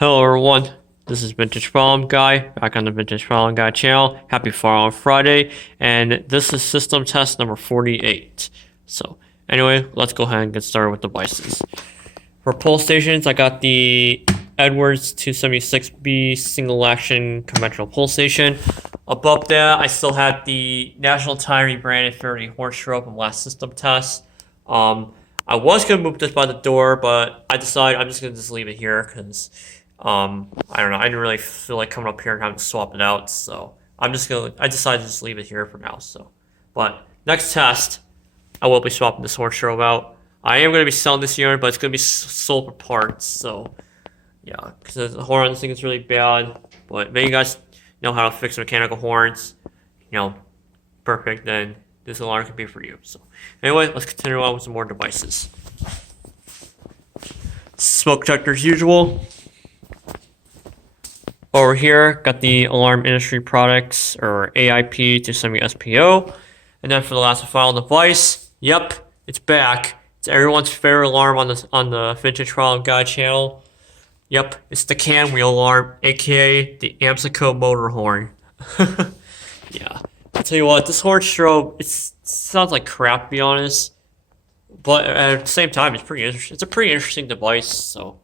Hello everyone, this is Vintage Problem Guy, back on the Vintage Problem Guy channel. Happy Fall Friday, and this is system test number 48. So, anyway, let's go ahead and get started with devices. For pull stations, I got the Edwards 276B single action conventional pull station. Above that, I still had the National Tire rebranded Faraday horse stroke from last system test. I was going to move this by the door, but I decided I'm just going to just leave it here because I don't know. I didn't really feel like coming up here and having to swap it out, so I decided to just leave it here for now. So, but next test, I will be swapping this horse stroke out. I am going to be selling this unit, but it's going to be sold for parts. So, yeah, because the horn on this thing is really bad. But if you guys know how to fix mechanical horns, perfect. Then this alarm could be for you. So, anyway, let's continue on with some more devices. Smoke detector as usual. Over here, got the Alarm Industry Products, or AIP to semi-SPO. And then for the last and final device, yep, it's back. It's everyone's favorite alarm on the Vintage Problem Guy channel. Yep, it's the can wheel alarm, aka the amseco motor horn. Yeah, I'll tell you what, this horn strobe, it sounds like crap, to be honest. But at the same time, it's pretty interesting. It's a pretty interesting device, so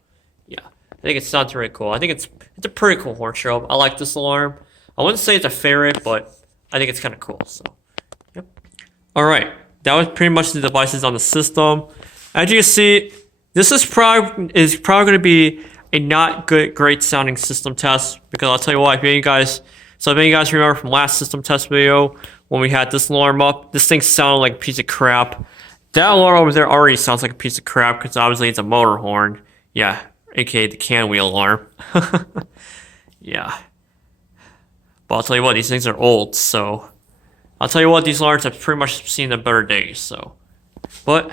yeah. I think it sounds really cool. I think it's a pretty cool horn strobe. I like this alarm. I wouldn't say it's a favorite, but I think it's kind of cool, so yep. Alright, that was pretty much the devices on the system. As you can see, this is probably going to be a not great sounding system test, because I'll tell you what, if you guys remember from last system test video when we had this alarm up, this thing sounded like a piece of crap. That alarm over there already sounds like a piece of crap because obviously it's a motor horn. Yeah, aka the can wheel alarm. Yeah. But I'll tell you what, these things are old, so I'll tell you what, these alarms have pretty much seen the better days, so. But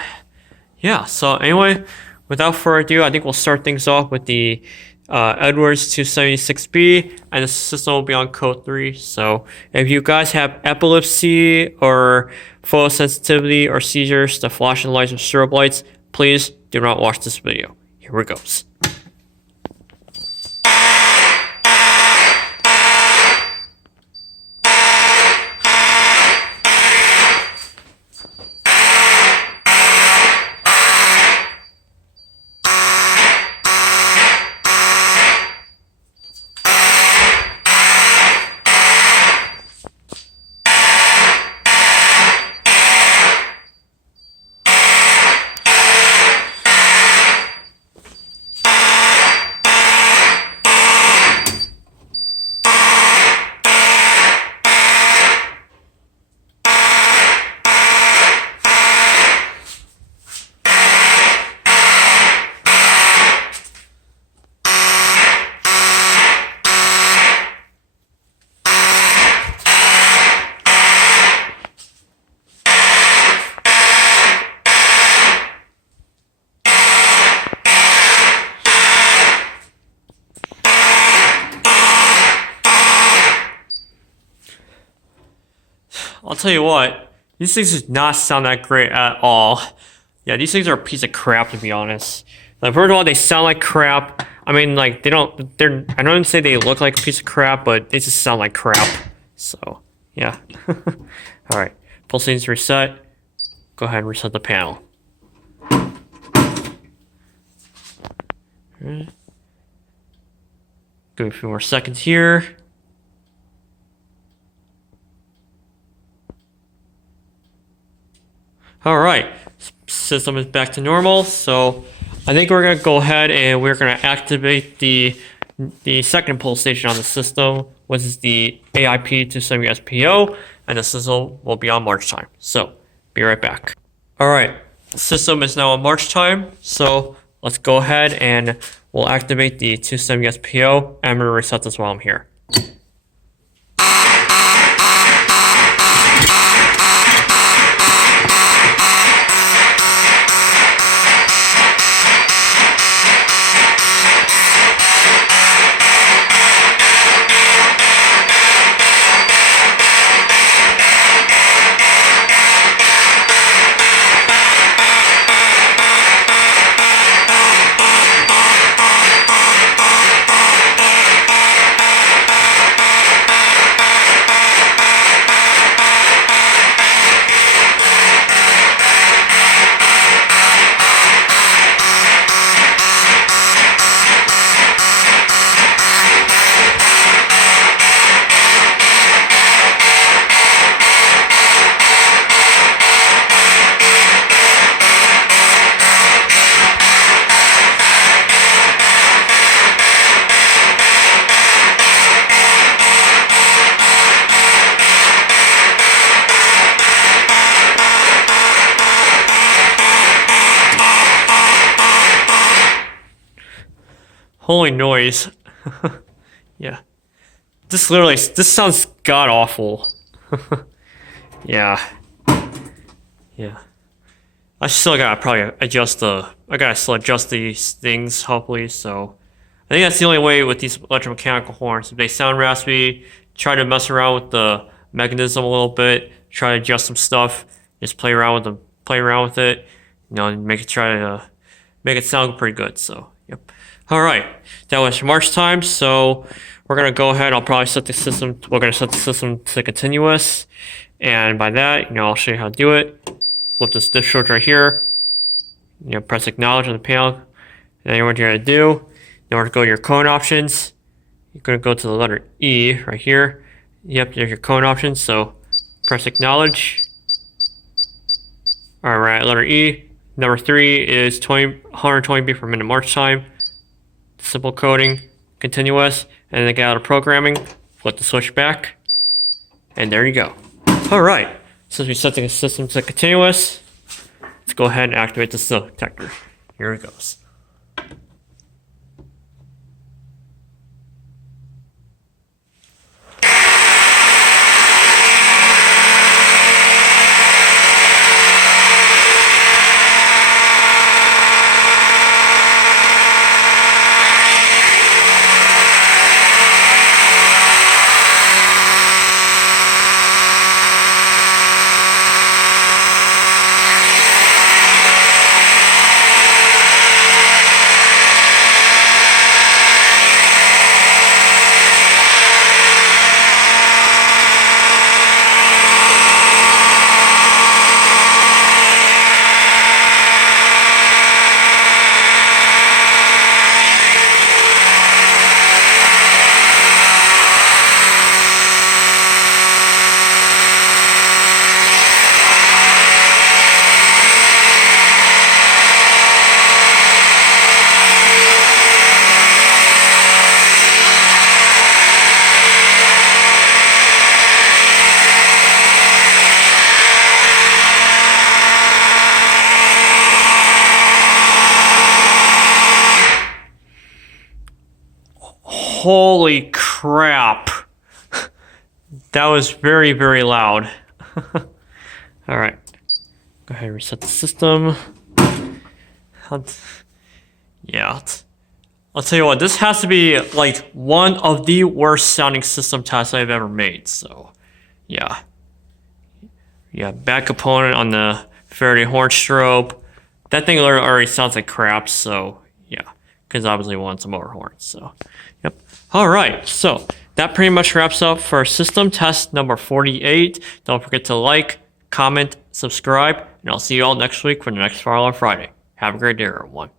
yeah, so anyway, without further ado, I think we'll start things off with the Edwards 276B, and the system will be on code 3. So if you guys have epilepsy or photosensitivity or seizures to flashing lights or strobe lights, please do not watch this video. Here it goes. I'll tell you what, these things do not sound that great at all. Yeah, these things are a piece of crap, to be honest. Like, first of all, they sound like crap. I mean, like, I don't say they look like a piece of crap, but they just sound like crap. So, yeah. Alright, full settings reset. Go ahead and reset the panel. Give me a few more seconds here. Alright, system is back to normal, so I think we're going to go ahead and we're going to activate the second pull station on the system, which is the AIP to semi-SPO, and the system will be on march time. So, be right back. Alright, the system is now on march time, so let's go ahead and we'll activate the to semi-SPO, and I'm going to reset this while I'm here. Holy noise. Yeah. This sounds god awful. Yeah. Yeah. I still gotta probably I gotta still adjust these things, hopefully, so. I think that's the only way with these electromechanical horns. If they sound raspy, try to mess around with the mechanism a little bit, try to adjust some stuff, just play around with it, and try to make it sound pretty good, so, yep. Alright, that was March time, so we're gonna go ahead, we're gonna set the system to continuous, and by that, I'll show you how to do it. Flip this diff switch right here, press acknowledge on the panel, and then what you're gonna do, in order to go to your cone options, you're gonna go to the letter E right here. Yep, there's your cone options, so press acknowledge. Alright, letter E. Number 3 is 120 beat per minute march time. Simple coding, continuous, and then get out of programming, flip the switch back, and there you go. Alright, since we set the system to continuous, let's go ahead and activate the smoke detector. Here it goes. Holy crap. That was very, very loud. Alright. Go ahead and reset the system. Yeah. I'll tell you what, this has to be like one of the worst sounding system tests I've ever made, so yeah. Yeah, bad component on the Faraday horn strobe. That thing already sounds like crap, so yeah. Because obviously we want some more horns, so yep. Alright, so that pretty much wraps up for system test number 48. Don't forget to like, comment, subscribe, and I'll see you all next week for the next File on Friday. Have a great day, everyone.